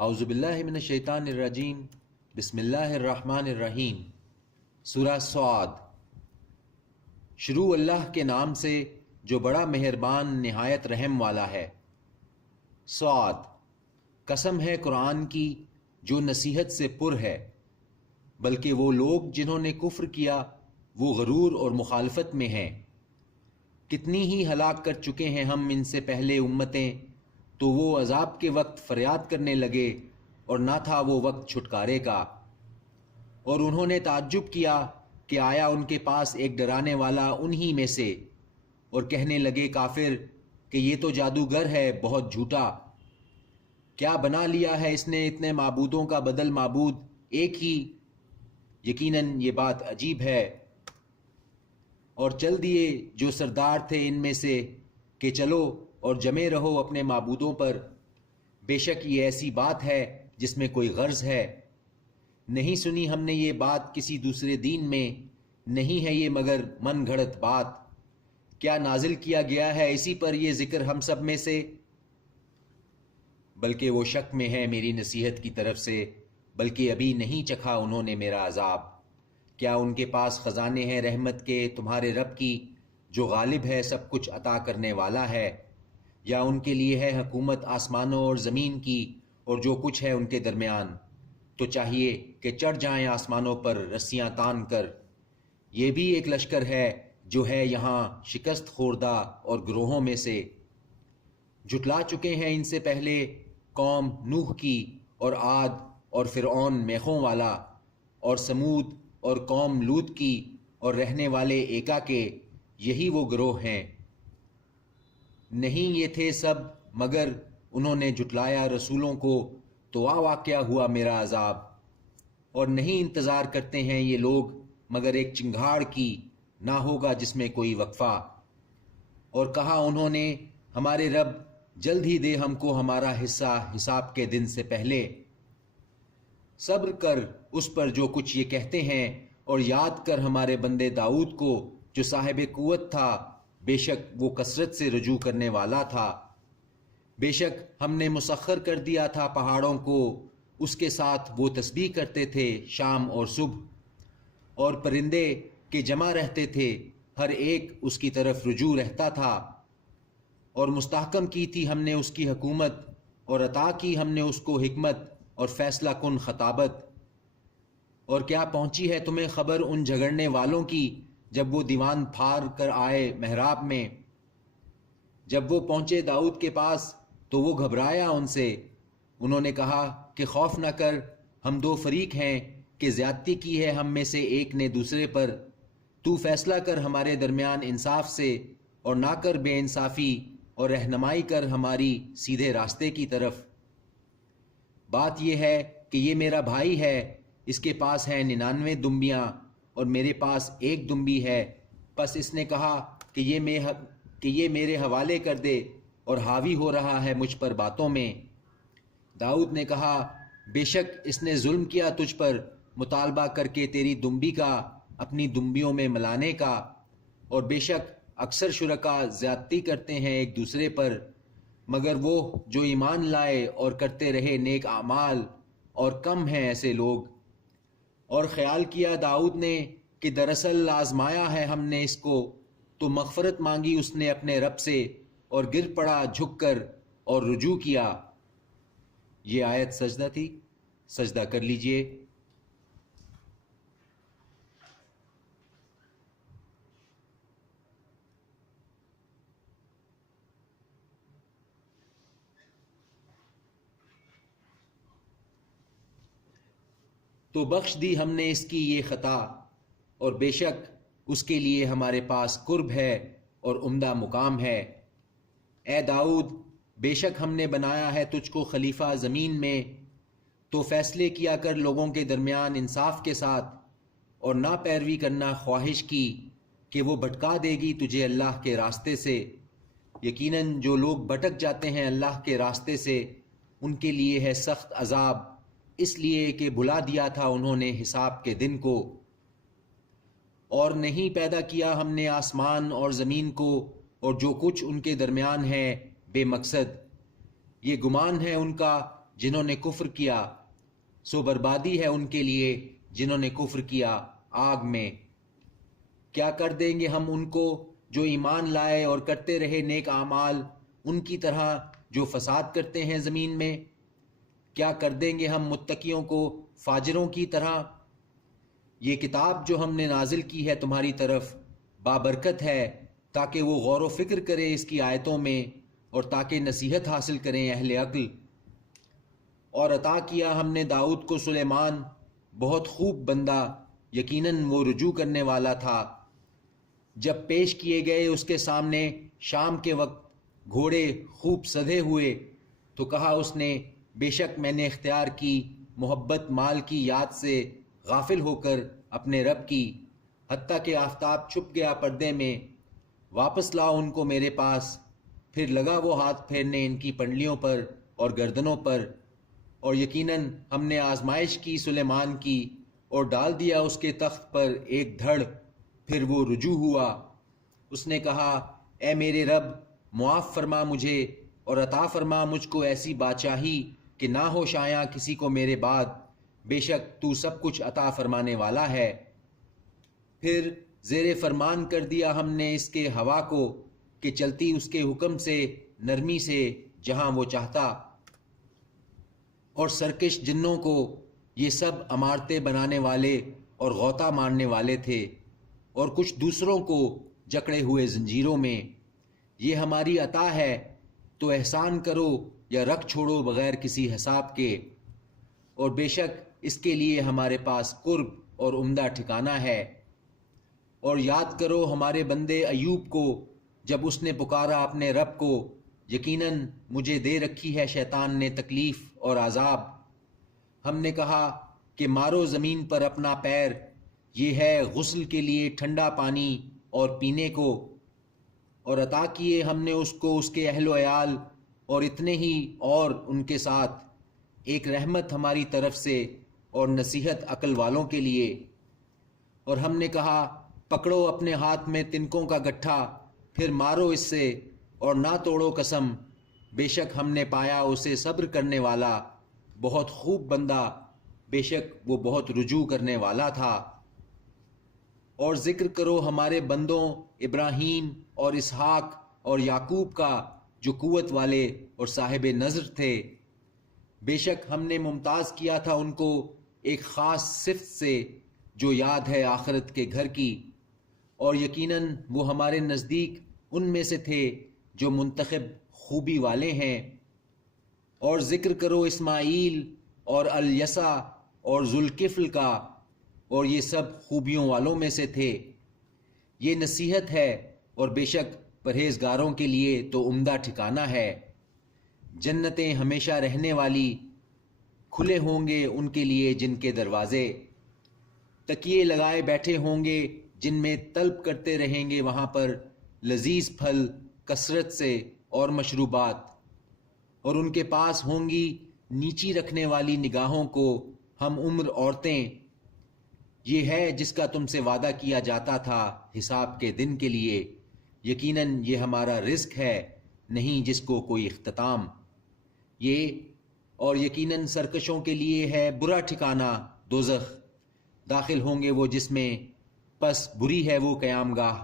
اعوذ باللہ من الشیطان الرجیم، بسم اللہ الرحمن الرحیم۔ سورہ صاد۔ شروع اللہ کے نام سے جو بڑا مہربان نہایت رحم والا ہے۔ صاد، قسم ہے قرآن کی جو نصیحت سے پر ہے، بلکہ وہ لوگ جنہوں نے کفر کیا وہ غرور اور مخالفت میں ہیں۔ کتنی ہی ہلاک کر چکے ہیں ہم ان سے پہلے امتیں، تو وہ عذاب کے وقت فریاد کرنے لگے اور نہ تھا وہ وقت چھٹکارے کا۔ اور انہوں نے تعجب کیا کہ آیا ان کے پاس ایک ڈرانے والا انہی میں سے، اور کہنے لگے کافر کہ یہ تو جادوگر ہے بہت جھوٹا۔ کیا بنا لیا ہے اس نے اتنے معبودوں کا بدل معبود ایک ہی، یقیناً یہ بات عجیب ہے۔ اور چل دیے جو سردار تھے ان میں سے کہ چلو اور جمے رہو اپنے معبودوں پر، بے شک یہ ایسی بات ہے جس میں کوئی غرض ہے۔ نہیں سنی ہم نے یہ بات کسی دوسرے دین میں، نہیں ہے یہ مگر من گھڑت بات۔ کیا نازل کیا گیا ہے اسی پر یہ ذکر ہم سب میں سے؟ بلکہ وہ شک میں ہے میری نصیحت کی طرف سے، بلکہ ابھی نہیں چکھا انہوں نے میرا عذاب۔ کیا ان کے پاس خزانے ہیں رحمت کے تمہارے رب کی، جو غالب ہے سب کچھ عطا کرنے والا ہے؟ یا ان کے لیے ہے حکومت آسمانوں اور زمین کی اور جو کچھ ہے ان کے درمیان؟ تو چاہیے کہ چڑھ جائیں آسمانوں پر رسیاں تان کر۔ یہ بھی ایک لشکر ہے جو ہے یہاں شکست خوردہ اور گروہوں میں سے۔ جھٹلا چکے ہیں ان سے پہلے قوم نوح کی اور عاد اور فرعون میخوں والا، اور سمود اور قوم لوط کی اور رہنے والے ایکا کے، یہی وہ گروہ ہیں۔ نہیں یہ تھے سب مگر انہوں نے جھٹلایا رسولوں کو، تو واقعہ ہوا میرا عذاب۔ اور نہیں انتظار کرتے ہیں یہ لوگ مگر ایک چنگھاڑ کی، نہ ہوگا جس میں کوئی وقفہ۔ اور کہا انہوں نے ہمارے رب جلد ہی دے ہم کو ہمارا حصہ حساب کے دن سے پہلے۔ صبر کر اس پر جو کچھ یہ کہتے ہیں، اور یاد کر ہمارے بندے داؤد کو جو صاحب قوت تھا، بے شک وہ کثرت سے رجوع کرنے والا تھا۔ بے شک ہم نے مسخر کر دیا تھا پہاڑوں کو، اس کے ساتھ وہ تسبیح کرتے تھے شام اور صبح، اور پرندے کے جمع رہتے تھے، ہر ایک اس کی طرف رجوع رہتا تھا۔ اور مستحکم کی تھی ہم نے اس کی حکومت، اور عطا کی ہم نے اس کو حکمت اور فیصلہ کن خطابت۔ اور کیا پہنچی ہے تمہیں خبر ان جھگڑنے والوں کی جب وہ دیوان پھار کر آئے محراب میں؟ جب وہ پہنچے داؤد کے پاس تو وہ گھبرایا ان سے۔ انہوں نے کہا کہ خوف نہ کر، ہم دو فریق ہیں کہ زیادتی کی ہے ہم میں سے ایک نے دوسرے پر۔ تو فیصلہ کر ہمارے درمیان انصاف سے، اور نہ کر بے انصافی، اور رہنمائی کر ہماری سیدھے راستے کی طرف۔ بات یہ ہے کہ یہ میرا بھائی ہے، اس کے پاس ہیں 99 دمبیاں اور میرے پاس ایک دمبی ہے، پس اس نے کہا کہ یہ میرے حوالے کر دے، اور حاوی ہو رہا ہے مجھ پر باتوں میں۔ داؤد نے کہا بے شک اس نے ظلم کیا تجھ پر، مطالبہ کر کے تیری دمبی کا اپنی دمبیوں میں ملانے کا، اور بے شک اکثر شرکا زیادتی کرتے ہیں ایک دوسرے پر، مگر وہ جو ایمان لائے اور کرتے رہے نیک اعمال، اور کم ہیں ایسے لوگ۔ اور خیال کیا داؤد نے کہ دراصل آزمایا ہے ہم نے اس کو، تو مغفرت مانگی اس نے اپنے رب سے، اور گر پڑا جھک کر اور رجوع کیا۔ یہ آیت سجدہ تھی، سجدہ کر لیجئے۔ تو بخش دی ہم نے اس کی یہ خطا، اور بے شک اس کے لیے ہمارے پاس قرب ہے اور عمدہ مقام ہے۔ اے داؤد، بے شک ہم نے بنایا ہے تجھ کو خلیفہ زمین میں، تو فیصلے کیا کر لوگوں کے درمیان انصاف کے ساتھ، اور نہ پیروی کرنا خواہش کی کہ وہ بھٹکا دے گی تجھے اللہ کے راستے سے۔ یقیناً جو لوگ بھٹک جاتے ہیں اللہ کے راستے سے، ان کے لیے ہے سخت عذاب، اس لیے کہ بھلا دیا تھا انہوں نے حساب کے دن کو۔ اور نہیں پیدا کیا ہم نے آسمان اور زمین کو اور جو کچھ ان کے درمیان ہے بے مقصد۔ یہ گمان ہے ان کا جنہوں نے کفر کیا، سو بربادی ہے ان کے لیے جنہوں نے کفر کیا آگ میں۔ کیا کر دیں گے ہم ان کو جو ایمان لائے اور کرتے رہے نیک اعمال، ان کی طرح جو فساد کرتے ہیں زمین میں؟ کیا کر دیں گے ہم متقیوں کو فاجروں کی طرح؟ یہ کتاب جو ہم نے نازل کی ہے تمہاری طرف بابرکت ہے، تاکہ وہ غور و فکر کرے اس کی آیتوں میں، اور تاکہ نصیحت حاصل کریں اہل عقل۔ اور عطا کیا ہم نے داؤد کو سلیمان، بہت خوب بندہ، یقیناً وہ رجوع کرنے والا تھا۔ جب پیش کیے گئے اس کے سامنے شام کے وقت گھوڑے خوب سدھے ہوئے، تو کہا اس نے، بے شک میں نے اختیار کی محبت مال کی یاد سے غافل ہو کر اپنے رب کی، حتیٰ کہ آفتاب چھپ گیا پردے میں۔ واپس لاؤ ان کو میرے پاس۔ پھر لگا وہ ہاتھ پھیرنے ان کی پنڈلیوں پر اور گردنوں پر۔ اور یقیناً ہم نے آزمائش کی سلیمان کی، اور ڈال دیا اس کے تخت پر ایک دھڑ۔ پھر وہ رجوع ہوا، اس نے کہا، اے میرے رب، معاف فرما مجھے اور عطا فرما مجھ کو ایسی بادشاہی کہ نہ ہو شایاں کسی کو میرے بعد، بے شک تو سب کچھ عطا فرمانے والا ہے۔ پھر زیر فرمان کر دیا ہم نے اس کے ہوا کو کہ چلتی اس کے حکم سے نرمی سے جہاں وہ چاہتا۔ اور سرکش جنوں کو یہ سب عمارتیں بنانے والے اور غوطہ مارنے والے تھے، اور کچھ دوسروں کو جکڑے ہوئے زنجیروں میں۔ یہ ہماری عطا ہے، تو احسان کرو یا رکھ چھوڑو بغیر کسی حساب کے، اور بے شک اس کے لیے ہمارے پاس قرب اور عمدہ ٹھکانہ ہے۔ اور یاد کرو ہمارے بندے ایوب کو، جب اس نے پکارا اپنے رب کو، یقیناً مجھے دے رکھی ہے شیطان نے تکلیف اور عذاب۔ ہم نے کہا کہ مارو زمین پر اپنا پیر، یہ ہے غسل کے لیے ٹھنڈا پانی اور پینے کو۔ اور عطا کیے ہم نے اس کو اس کے اہل و عیال اور اتنے ہی اور ان کے ساتھ، ایک رحمت ہماری طرف سے اور نصیحت عقل والوں کے لیے۔ اور ہم نے کہا، پکڑو اپنے ہاتھ میں تنکوں کا گٹھا، پھر مارو اس سے اور نہ توڑو قسم، بے شک ہم نے پایا اسے صبر کرنے والا، بہت خوب بندہ، بے شک وہ بہت رجوع کرنے والا تھا۔ اور ذکر کرو ہمارے بندوں ابراہیم اور اسحاق اور یعقوب کا، جو قوت والے اور صاحب نظر تھے۔ بے شک ہم نے ممتاز کیا تھا ان کو ایک خاص صفت سے، جو یاد ہے آخرت کے گھر کی، اور یقیناً وہ ہمارے نزدیک ان میں سے تھے جو منتخب خوبی والے ہیں۔ اور ذکر کرو اسماعیل اور الیسع اور ذوالکفل کا، اور یہ سب خوبیوں والوں میں سے تھے۔ یہ نصیحت ہے، اور بے شک پرہیزگاروں کے لیے تو عمدہ ٹھکانہ ہے۔ جنتیں ہمیشہ رہنے والی، کھلے ہوں گے ان کے لیے جن کے دروازے، تکیے لگائے بیٹھے ہوں گے جن میں طلب کرتے رہیں گے وہاں پر لذیذ پھل کثرت سے اور مشروبات۔ اور ان کے پاس ہوں گی نیچی رکھنے والی نگاہوں کو ہم عمر عورتیں۔ یہ ہے جس کا تم سے وعدہ کیا جاتا تھا حساب کے دن کے لیے، یقیناً یہ ہمارا رزق ہے، نہیں جس کو کوئی اختتام۔ یہ اور یقیناً سرکشوں کے لیے ہے برا ٹھکانہ دوزخ، داخل ہوں گے وہ جس میں، پس بری ہے وہ قیام گاہ۔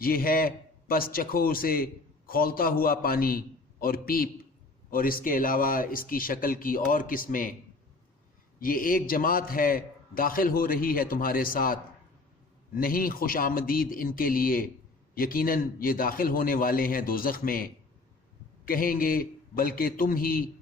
یہ ہے، پس چکھو اسے کھولتا ہوا پانی اور پیپ، اور اس کے علاوہ اس کی شکل کی اور قسمیں۔ یہ ایک جماعت ہے داخل ہو رہی ہے تمہارے ساتھ، نہیں خوش آمدید ان کے لیے، یقیناً یہ داخل ہونے والے ہیں دوزخ میں۔ کہیں گے بلکہ تم ہی،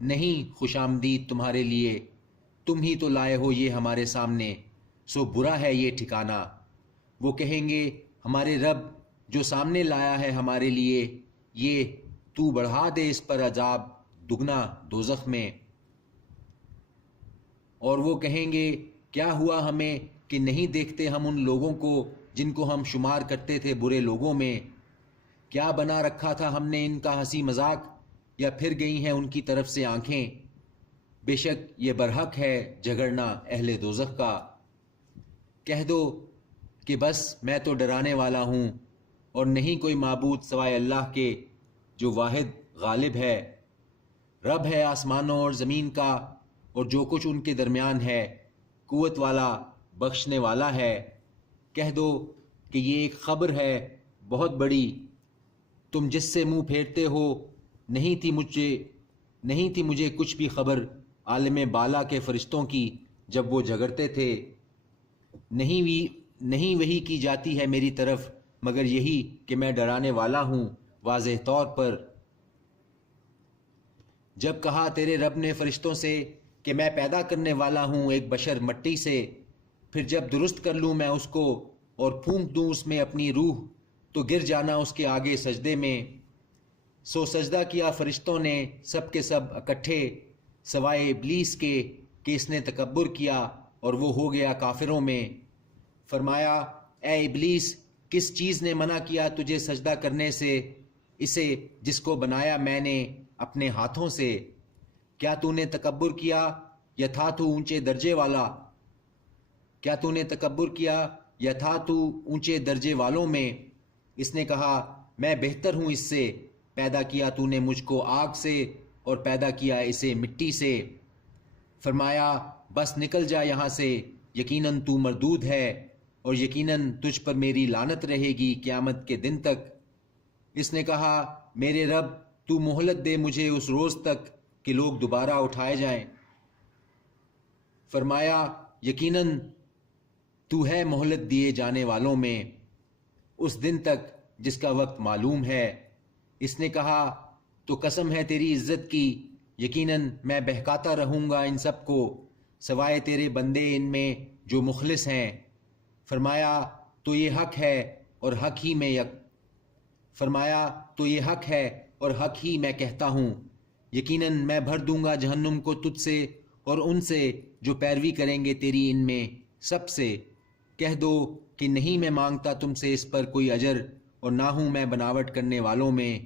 نہیں خوش آمدید تمہارے لیے، تم ہی تو لائے ہو یہ ہمارے سامنے، سو برا ہے یہ ٹھکانہ۔ وہ کہیں گے ہمارے رب جو سامنے لایا ہے ہمارے لیے، یہ تو بڑھا دے اس پر عذاب دگنا دوزخ میں۔ اور وہ کہیں گے کیا ہوا ہمیں کہ نہیں دیکھتے ہم ان لوگوں کو جن کو ہم شمار کرتے تھے برے لوگوں میں؟ کیا بنا رکھا تھا ہم نے ان کا ہنسی مذاق، یا پھر گئی ہیں ان کی طرف سے آنکھیں؟ بے شک یہ برحق ہے جھگڑنا اہل دوزخ کا۔ کہہ دو کہ بس میں تو ڈرانے والا ہوں، اور نہیں کوئی معبود سوائے اللہ کے جو واحد غالب ہے۔ رب ہے آسمانوں اور زمین کا اور جو کچھ ان کے درمیان ہے، قوت والا، بخشنے والا ہے۔ کہہ دو کہ یہ ایک خبر ہے بہت بڑی، تم جس سے منہ پھیرتے ہو، نہیں تھی مجھے کچھ بھی خبر عالم بالا کے فرشتوں کی جب وہ جھگڑتے تھے، نہیں وحی کی جاتی ہے میری طرف مگر یہی کہ میں ڈرانے والا ہوں واضح طور پر۔ جب کہا تیرے رب نے فرشتوں سے کہ میں پیدا کرنے والا ہوں ایک بشر مٹی سے، پھر جب درست کر لوں میں اس کو اور پھونک دوں اس میں اپنی روح، تو گر جانا اس کے آگے سجدے میں۔ سو سجدہ کیا فرشتوں نے سب کے سب اکٹھے سوائے ابلیس کے کہ اس نے تکبر کیا اور وہ ہو گیا کافروں میں۔ فرمایا اے ابلیس، کس چیز نے منع کیا تجھے سجدہ کرنے سے اسے جس کو بنایا میں نے اپنے ہاتھوں سے؟ کیا تو نے تکبر کیا یا تھا تو اونچے درجے والا؟ کیا تو نے تکبر کیا یا تھا تو اونچے درجے والوں میں؟ اس نے کہا میں بہتر ہوں اس سے، پیدا کیا تو نے مجھ کو آگ سے اور پیدا کیا اسے مٹی سے۔ فرمایا بس نکل جا یہاں سے، یقیناً تو مردود ہے اور یقیناً تجھ پر میری لعنت رہے گی قیامت کے دن تک۔ اس نے کہا میرے رب تو مہلت دے مجھے اس روز تک کہ لوگ دوبارہ اٹھائے جائیں۔ فرمایا یقیناً تو ہے مہلت دیے جانے والوں میں اس دن تک جس کا وقت معلوم ہے۔ اس نے کہا تو قسم ہے تیری عزت کی، یقیناً میں بہکاتا رہوں گا ان سب کو سوائے تیرے بندے ان میں جو مخلص ہیں۔ فرمایا تو یہ حق ہے اور حق ہی میں کہتا ہوں، یقیناً میں بھر دوں گا جہنم کو تجھ سے اور ان سے جو پیروی کریں گے تیری ان میں سب سے۔ کہہ دو کہ نہیں میں مانگتا تم سے اس پر کوئی اجر اور نہ ہوں میں بناوٹ کرنے والوں میں،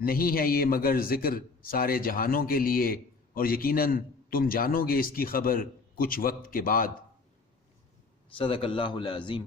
نہیں ہے یہ مگر ذکر سارے جہانوں کے لیے، اور یقیناً تم جانو گے اس کی خبر کچھ وقت کے بعد۔ صدق اللہ العظیم۔